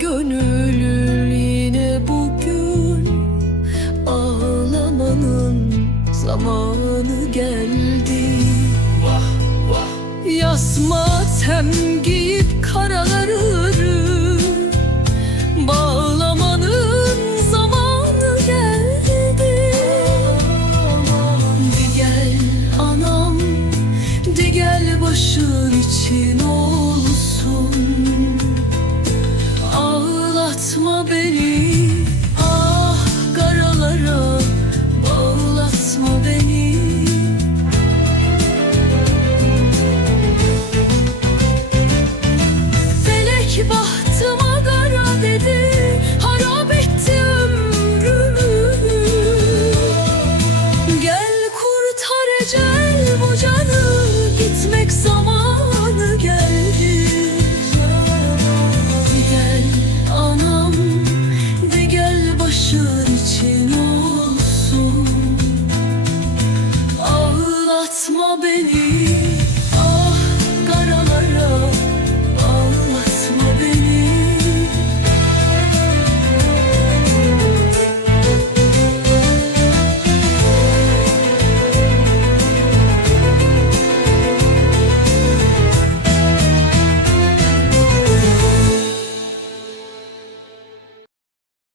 gönül yine bugün. Ağlamanın zamanı geldi. Yasma tem giyip karaları. Bağlamanın zamanı geldi. Di gel anam Di gel başın için olsun Gitmek zamanı geldi. De gel anam De gel başın için olsun. Ağlatma beni